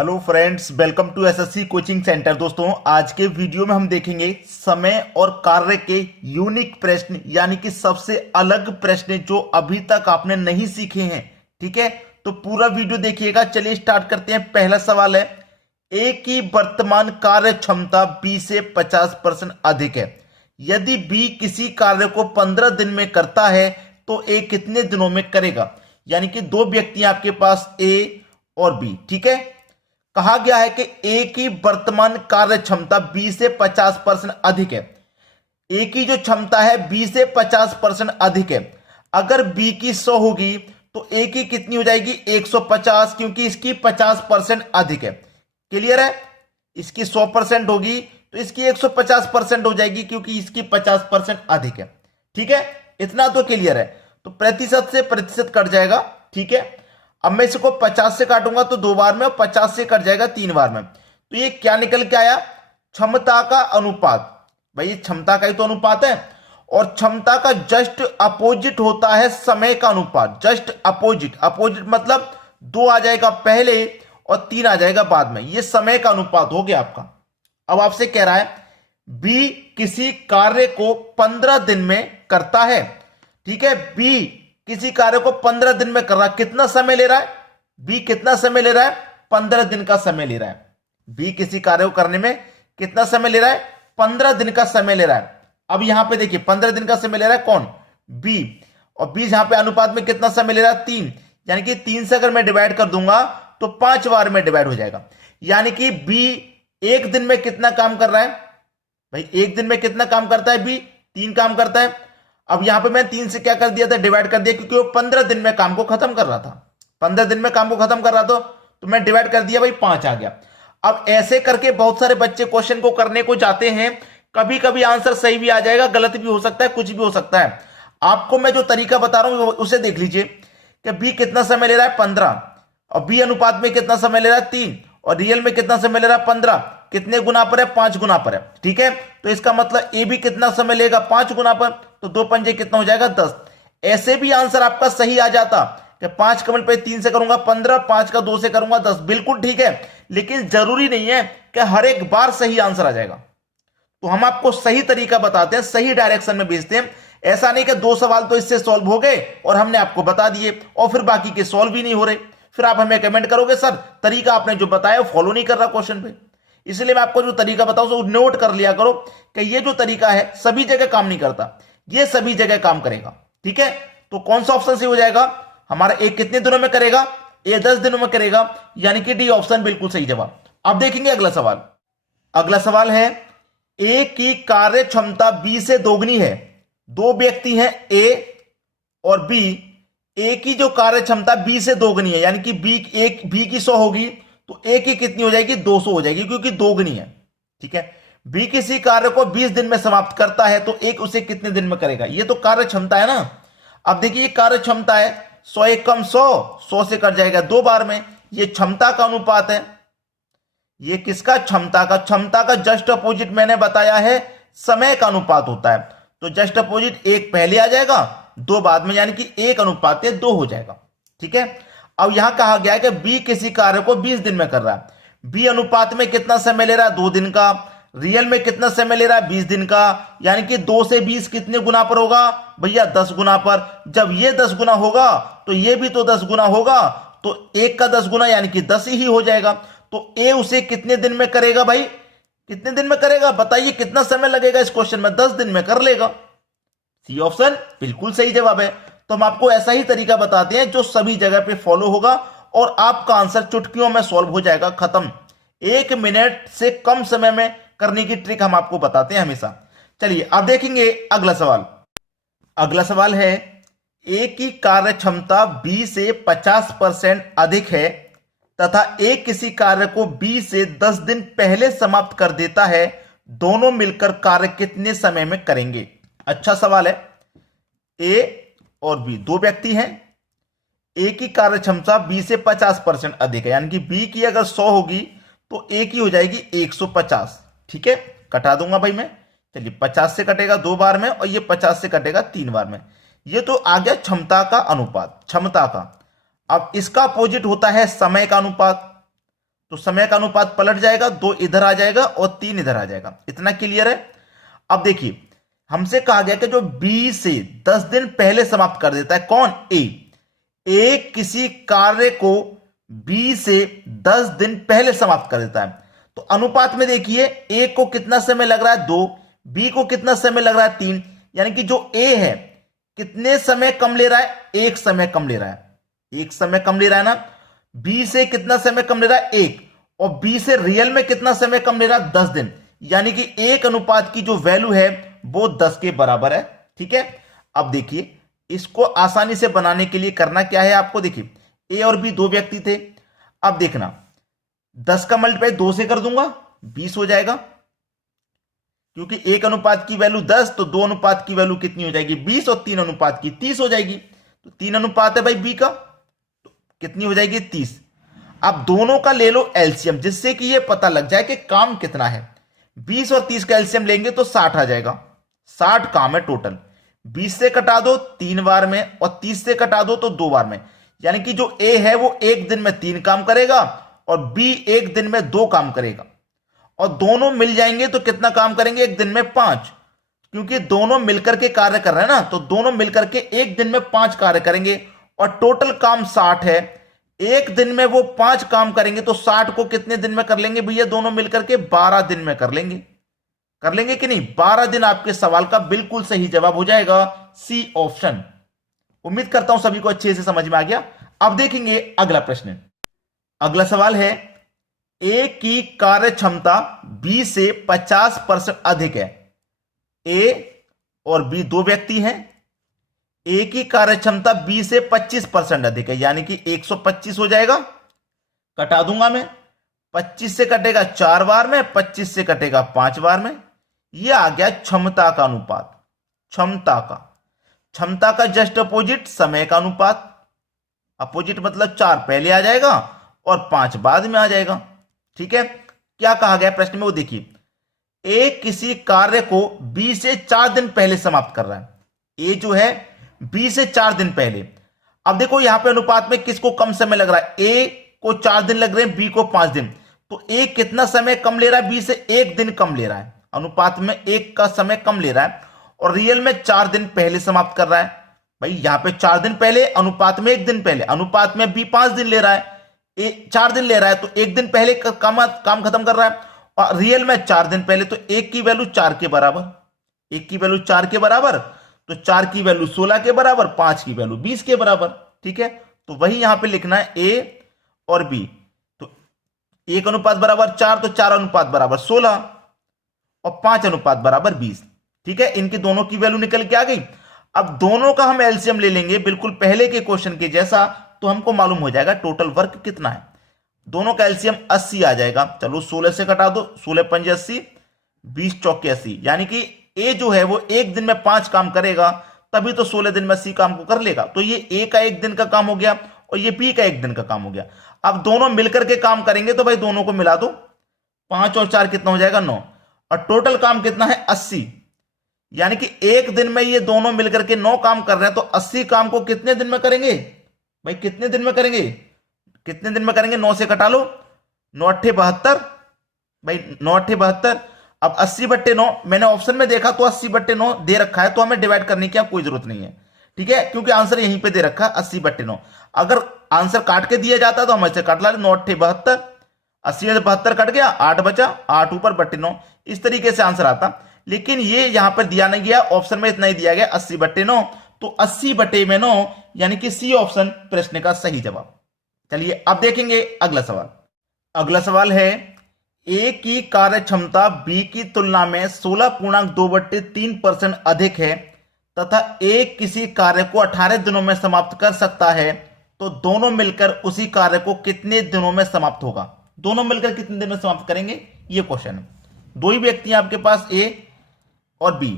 Hello friends, welcome to SSC coaching centre. दोस्तों, आज के वीडियो में हम देखेंगे समय और कार्य के यूनिक प्रश्न, यानी कि सबसे अलग प्रश्न जो अभी तक आपने नहीं सीखे हैं। ठीक है, तो पूरा वीडियो देखिएगा। चलिए स्टार्ट करते हैं। पहला सवाल है, ए की वर्तमान कार्य क्षमता बी से 50% अधिक है। यदि बी किसी कार्य को 15 दिन में करता है तो ए कितने दिनों में करेगा। यानी कि दो व्यक्ति आपके पास, ए और बी। ठीक है, कहा गया है कि ए की वर्तमान कार्य क्षमता बी से 50% अधिक है। ए की जो क्षमता है बी से 50% अधिक है। अगर बी की 100 होगी तो ए की कितनी हो जाएगी, 150, क्योंकि इसकी 50% अधिक है। क्लियर है, इसकी 100% होगी तो इसकी 150% हो जाएगी, क्योंकि इसकी 50% अधिक है। ठीक है, इतना तो क्लियर है। तो प्रतिशत से प्रतिशत कट जाएगा। ठीक है, अब मैं इसको 50 से काटूंगा तो 2 बार में, और 50 से कट जाएगा 3 बार में। तो ये क्या निकल के आया, क्षमता का अनुपात। भाई ये क्षमता का ही तो अनुपात है, और क्षमता का जस्ट अपोजिट होता है समय का अनुपात। जस्ट अपोजिट, अपोजिट मतलब 2 आ जाएगा पहले और 3 आ जाएगा बाद में। ये समय का अनुपात हो गया आपका। अब आपसे कह रहा है बी किसी कार्य को 15 दिन में करता है। ठीक है, बी किसी कार्य को 15 दिन में कर रहा है। कितना समय ले रहा है बी, कितना समय ले रहा है, 15 दिन का समय ले रहा है। बी किसी कार्य को करने में कितना समय ले रहा है, 15 दिन का समय ले रहा है। अब यहां पे देखिए 15 दिन का समय ले रहा है कौन, बी। और बी यहां पे अनुपात में कितना समय ले रहा है, 3। यानी कि 3 से अगर मैं डिवाइड कर दूंगा तो 5 बार में डिवाइड हो जाएगा। यानी कि बी एक दिन में कितना काम कर रहा है, भाई एक दिन में कितना काम करता है बी, 3 काम करता है। अब यहां पे मैं 3 से क्या कर दिया था, डिवाइड कर दिया, क्योंकि वो 15 दिन में काम को खत्म कर रहा था। 15 दिन में काम को खत्म कर रहा था तो मैं डिवाइड कर दिया, भाई 5 आ गया। अब ऐसे करके बहुत सारे बच्चे क्वेश्चन को करने को जाते हैं। कभी कभी आंसर सही भी आ जाएगा, गलत भी हो सकता है, कुछ भी हो सकता है। आपको मैं जो तरीका बता रहा हूं उसे देख लीजिए कि बी कितना समय ले रहा है, 15, और बी अनुपात में कितना समय ले रहा है, 3, और रियल में कितना समय ले रहा है, 15। कितने गुना पर है, 5 गुना पर है। ठीक है, तो इसका मतलब ए भी कितना समय लेगा, 5 गुना पर। तो 2 पंजे कितना हो जाएगा, 10। ऐसे भी आंसर आपका सही आ जाता कि 5 कमल पे 3 से करूंगा 15, 5 का 2 से करूंगा 10। बिल्कुल ठीक है, लेकिन जरूरी नहीं है कि हर एक बार सही आंसर आ जाएगा। तो हम आपको सही तरीका बताते हैं, सही डायरेक्शन में भेजते हैं। ऐसा नहीं कि 2 सवाल तो इससे सॉल्व हो गए और हमने आपको बता दिए और फिर बाकी के सॉल्व भी नहीं हो रहे। फिर आप हमें कमेंट करोगे सर तरीका आपने जो बताया फॉलो नहीं कर रहा क्वेश्चन पे। इसलिए मैं आपको जो तरीका बताऊं तो नोट कर लिया करो कि ये जो तरीका है सभी जगह काम नहीं करता, ये सभी जगह काम करेगा। ठीक है, तो कौन सा ऑप्शन सही हो जाएगा हमारा, ए कितने दिनों में करेगा, ए 10 दिनों में करेगा, यानी कि डी ऑप्शन बिल्कुल सही जवाब। अब देखेंगे अगला सवाल। अगला सवाल है, ए की कार्य क्षमता बी से दोगुनी है। दो व्यक्ति हैं ए और बी। ए की जो कार्य क्षमता बी से दोगुनी है, यानी कि बी की 100 होगी तो ए की कितनी हो जाएगी, 200 हो जाएगी, क्योंकि दोगुनी है। ठीक है, बी किसी कार्य को 20 दिन में समाप्त करता है तो एक उसे कितने दिन में करेगा। ये तो कार्य क्षमता है ना। अब देखिए कार्य क्षमता है 100 एक कम 100 से कट जाएगा 2 बार में। ये क्षमता का अनुपात है। ये किसका, क्षमता का जस्ट अपोजिट मैंने बताया है समय का अनुपात होता है। तो जस्ट अपोजिट 1 पहले आ जाएगा 2 बाद में, यानी कि 1:2 हो जाएगा। ठीक है, अब यहां कहा गया है कि बी किसी कार्य को 20 दिन में कर रहा है। बी अनुपात में कितना समय ले रहा है, 2 दिन का। रियल में कितना समय ले रहा है, 20 दिन का। यानी कि 2 से 20 कितने गुना पर होगा भैया, 10 गुना पर। जब ये 10 गुना होगा तो ये भी तो 10 गुना होगा, तो 1 का 10 गुना यानी कि 10 ही हो जाएगा। तो ए उसे कितने दिन में करेगा भाई, कितने दिन में करेगा बताइए, कितना समय लगेगा इस क्वेश्चन में, 10 दिन में कर लेगा। सी ऑप्शन बिल्कुल सही जवाब है। तो हम आपको ऐसा ही तरीका बताते हैं जो सभी जगह पे फॉलो होगा और आपका आंसर चुटकियों में सॉल्व हो जाएगा, खत्म। 1 मिनट से कम समय में करने की ट्रिक हम आपको बताते हैं हमेशा। चलिए अब देखेंगे अगला सवाल। अगला सवाल है, ए की कार्य क्षमता बी से 50% अधिक है तथा ए किसी कार्य को बी से 10 दिन पहले समाप्त कर देता है। दोनों मिलकर कार्य कितने समय में करेंगे। अच्छा सवाल है। ए और बी दो व्यक्ति हैं। ए की कार्य क्षमता बी से 50% अधिक है, यानी कि बी की अगर 100 होगी तो ए की हो जाएगी 150। ठीक है, कटा दूंगा भाई मैं। चलिए 50 से कटेगा 2 बार में और ये 50 से कटेगा 3 बार में। ये तो आ गया क्षमता का अनुपात, क्षमता का। अब इसका अपोजिट होता है समय का अनुपात। तो समय का अनुपात पलट जाएगा, 2 इधर आ जाएगा और 3 इधर आ जाएगा। इतना क्लियर है। अब देखिए, हमसे कहा गया कि जो बी से 10 दिन पहले समाप्त कर देता है, कौन? ए किसी कार्य को बी से 10 दिन पहले समाप्त कर देता है। तो अनुपात में देखिए, ए को कितना समय लग रहा है? 2। बी को कितना समय लग रहा है? 3। यानी कि जो ए है कितने समय कम ले रहा है? 1 समय कम ले रहा है। 1 समय कम ले रहा है ना। बी से कितना समय कम ले रहा है? 1। और बी से रियल में कितना समय कम ले रहा है? 10 दिन। यानी कि 1 अनुपात की जो वैल्यू है वो 10 के बराबर है। ठीक है। अब देखिए, इसको आसानी से बनाने के लिए करना क्या है आपको? देखिए, ए और बी 2 व्यक्ति थे। अब देखना, 10 का मल्टीप्लाई 2 से कर दूंगा, 20 हो जाएगा। क्योंकि 1 अनुपात की वैल्यू 10, तो 2 अनुपात की वैल्यू कितनी हो जाएगी? 20। और 3 अनुपात की 30 हो जाएगी। तो 3 अनुपात है भाई बी का, तो कितनी हो जाएगी? 30। अब दोनों का ले लो एलसीएम, जिससे कि यह पता लग जाए कि काम कितना है। 20 और 30 का एलसीएम लेंगे तो 60 आ जाएगा। 60 काम है टोटल। 20 से कटा दो 3 बार में, और 30 से कटा दो तो 2 बार में। यानी कि जो ए है वो 1 दिन में 3 काम करेगा और बी 1 दिन में 2 काम करेगा। और दोनों मिल जाएंगे तो कितना काम करेंगे? 1 दिन में 5। क्योंकि दोनों मिलकर के कार्य कर रहे हैं ना, तो दोनों मिलकर के 1 दिन में 5 कार्य करेंगे। और टोटल काम 60 है। 1 दिन में वो 5 काम करेंगे, तो 60 को कितने दिन में कर लेंगे भैया? दोनों मिलकर के 12 दिन में कर लेंगे। कर लेंगे कि नहीं? 12 दिन आपके सवाल का बिल्कुल सही जवाब हो जाएगा, सी ऑप्शन। उम्मीद करता हूं सभी को अच्छे से समझ में आ गया। अब देखेंगे अगला प्रश्न। अगला सवाल है, ए की कार्य क्षमता बी से 50% अधिक है। ए और बी 2 व्यक्ति हैं। ए की कार्य क्षमता बी से 25% अधिक है, यानी कि 125 हो जाएगा। कटा दूंगा मैं, 25 से कटेगा 4 बार में, 25 से कटेगा 5 बार में। यह आ गया क्षमता का अनुपात। क्षमता का जस्ट अपोजिट समय का अनुपात। अपोजिट मतलब 4 पहले आ जाएगा और 5 बाद में आ जाएगा। ठीक है। क्या कहा गया प्रश्न में वो देखिए, ए किसी कार्य को बी से 4 दिन पहले समाप्त कर रहा है। ए जो है बी से 4 दिन पहले। अब देखो यहां पे अनुपात में किसको कम समय लग रहा है? ए को 4 दिन लग रहे हैं, बी को 5 दिन। तो ए कितना समय कम ले रहा है? बी से 1 दिन कम ले रहा है। अनुपात में 1 का समय कम ले रहा है और रियल में 4 दिन पहले समाप्त कर रहा है। भाई यहां पे 4 दिन पहले, अनुपात में 1 दिन पहले। अनुपात में बी 5 दिन ले रहा है, ए 4 दिन ले रहा है, तो 1 दिन पहले काम खत्म कर रहा है। और रियल में 4 दिन पहले, तो 1 की वैल्यू 4 के बराबर। 1 की वैल्यू 4 के बराबर, तो 4 की वैल्यू 16 के बराबर, 5 की वैल्यू 20 के बराबर। ठीक है। तो वही यहां पे लिखना है ए और बी। तो 1 अनुपात बराबर 4, तो 4 अनुपात बराबर 16 और 5 अनुपात बराबर 20। ठीक है। इनकी दोनों की वैल्यू निकल के आ गई। अब दोनों का हम एलसीएम ले लेंगे बिल्कुल पहले के क्वेश्चन के जैसा, तो हमको मालूम हो जाएगा टोटल वर्क कितना है। दोनों का एलसीएम 80 आ जाएगा। चलो 16 से कटा दो, 16 पंजे 80, 20 चौके 80। यानी कि ए जो है वो 1 दिन में 5 काम करेगा, तभी तो 16 दिन में 80 काम को कर लेगा। तो ये ए का 1 दिन का काम हो गया और ये बी का 1 दिन का काम हो गया। अब दोनों मिलकर के काम करेंगे, तो भाई दोनों को मिला दो, 5 और 4 कितना हो जाएगा? 9। और टोटल काम कितना है? 80। यानी कि 1 दिन में ये दोनों मिलकर के 9 काम कर रहे हैं, तो 80 काम को कितने दिन में करेंगे? भाई कितने दिन में करेंगे? कितने दिन में करेंगे? 9 से कटा लो, 9 अट्ठे 72। भाई 9 अट्ठे 72। अब 80/9 मैंने ऑप्शन में देखा तो 80/9 दे रखा है, तो हमें डिवाइड करने की कोई जरूरत नहीं है। ठीक है। क्योंकि आंसर यहीं पे दे रखा है 80/9। अगर आंसर काट के दिया जाता तो हम ऐसे काट ला, 9 अट्ठे 72, 80 में 72 कट गया, 8 बचा, 8 ऊपर 9, इस तरीके से आंसर आता। लेकिन ये यहां पर दिया नहीं गया, ऑप्शन में इतना ही दिया गया 80/9। तो 80/9 यानी कि सी ऑप्शन प्रश्न का सही जवाब। चलिए अब देखेंगे अगला सवाल। अगला सवाल है, ए की कार्य क्षमता बी की तुलना में 16.2/3% अधिक है तथा ए किसी कार्य को 18 दिनों में समाप्त कर सकता है, तो दोनों मिलकर उसी कार्य को कितने दिनों में समाप्त होगा? दोनों मिलकर कितने दिन में समाप्त करेंगे, ये क्वेश्चन है। 2 ही व्यक्ति हैं आपके पास, ए और बी।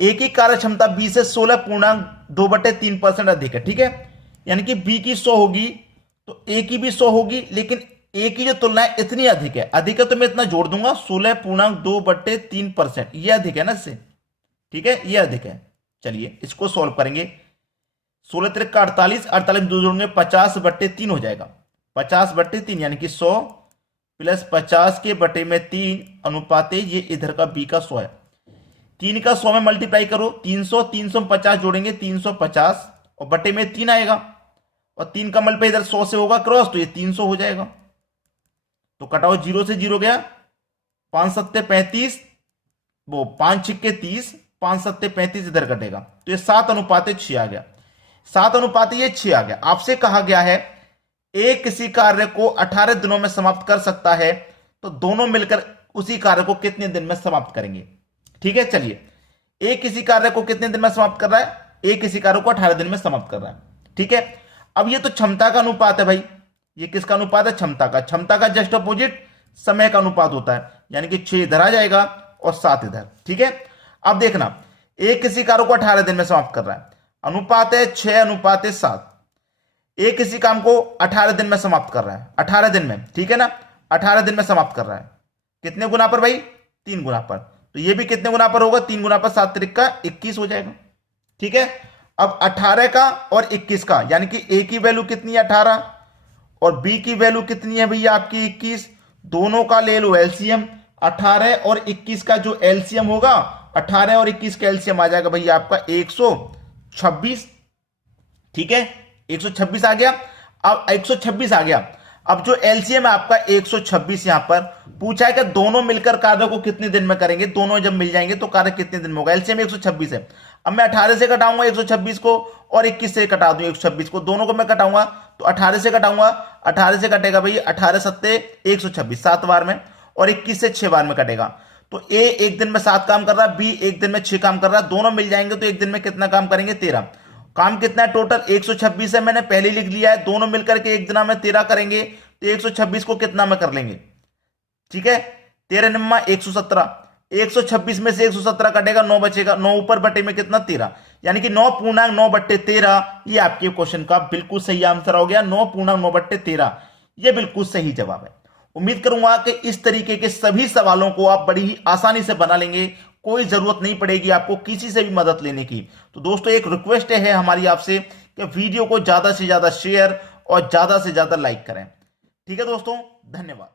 ए की कार्य क्षमता बी से 16.2/3% अधिक है। ठीक है। यानी कि बी की 100 होगी तो ए की भी 100 होगी, लेकिन ए की जो तुलना है इतनी अधिक है। अधिक है तो मैं इतना जोड़ दूंगा, 16.2/3%। ये अधिक है ना इससे। ठीक है, ये अधिक है। चलिए इसको सॉल्व करेंगे। 16 3 का 48, 48 2 जोड़ेंगे 50/3 हो जाएगा। 50/3 यानी कि 100 प्लस 50 के बटे में 3 अनुपात ये इधर का b का 100 है। 3 का 100 में मल्टीप्लाई करो, 300 300 में 50 जोड़ेंगे 350 और बटे में 3 आएगा और 3 का मल्टीप्लाई इधर 100 से होगा क्रॉस तो ये 300 हो जाएगा। तो कटाओ 0 से 0 गया, 5 सत्ते 35, वो 5 छिक्के 30, 5 सत्ते 35 इधर कटेगा तो ये 7:6 आ गया। 7:6 आ गया। आपसे कहा गया है एक किसी कार्य को 18 दिनों में समाप्त कर सकता है तो दोनों मिलकर उसी कार्य को कितने दिन में समाप्त करेंगे। ठीक है, चलिए एक किसी कार्य को कितने दिन में समाप्त कर रहा है, एक किसी कार्य को 18 दिन में समाप्त कर रहा है। ठीक है, अब ये तो क्षमता का अनुपात है भाई, ये किसका अनुपात है, क्षमता का। क्षमता का जस्ट अपोजिट समय का अनुपात होता है, यानी कि 6 इधर आ जाएगा और 7 इधर। ठीक है, अब देखना एक किसी कार्य को 18 दिन में समाप्त कर रहा है, अनुपात है 6:7। एक किसी काम को 18 दिन में समाप्त कर रहा है, 18 दिन में, ठीक है ना, 18 दिन में समाप्त कर रहा है। कितने गुना पर भाई, 3 गुना पर। तो ये भी कितने गुना पर होगा, 3 गुना पर 7 त्रिक का 21 हो जाएगा। ठीक है, अब 18 का और 21 का, यानी कि ए की वैल्यू कितनी है 18 और बी की वैल्यू कितनी है भैया आपकी 21, दोनों का ले लो एलसीएम। 18 और 21 का जो एलसीएम होगा, 18 और 21 का एलसीएम आ जाएगा भैया आपका 126। ठीक है, 126 आ गया। अब 126 आ गया, अब जो एलसीएम है आपका 126 यहां पर पूछा है कि दोनों मिलकर कार्य को कितने दिन में करेंगे, दोनों जब मिल जाएंगे तो कार्य कितने दिन में होगा। एलसीएम 126 है। अब मैं 18 से घटाऊंगा 126 को और 21 से घटा दूं 126 को, दोनों को मैं घटाऊंगा तो 18 से घटाऊंगा, 18 से कटेगा भैया 18 सत्ते 126 7 बार में और 21 से 6 बार में कटेगा। तो ए एक दिन में 7 काम कर रहा है, बी एक दिन में 6 काम कर रहा है, दोनों मिल जाएंगे तो एक दिन में कितना काम करेंगे 13। काम कितना है टोटल 126 है, मैंने पहले लिख लिया है, दोनों मिलकर के एक दिन में 13 करेंगे तो 126 को कितना में कर लेंगे। ठीक है, 13 निम्मा 117, 126 में से 117 कटेगा 9 बचेगा, 9 ऊपर बटे में कितना 13, यानी कि 9.9/13। ये आपके क्वेश्चन का बिल्कुल सही आंसर हो गया, 9.9/13 ये बिल्कुल सही जवाब है। उम्मीद करूंगा कि इस तरीके के सभी सवालों को आप बड़ी ही आसानी से बना लेंगे, कोई जरूरत नहीं पड़ेगी आपको किसी से भी मदद लेने की। तो दोस्तों एक रिक्वेस्ट है हमारी आपसे कि वीडियो को ज्यादा से ज्यादा शेयर और ज्यादा से ज्यादा लाइक करें। ठीक है दोस्तों, धन्यवाद।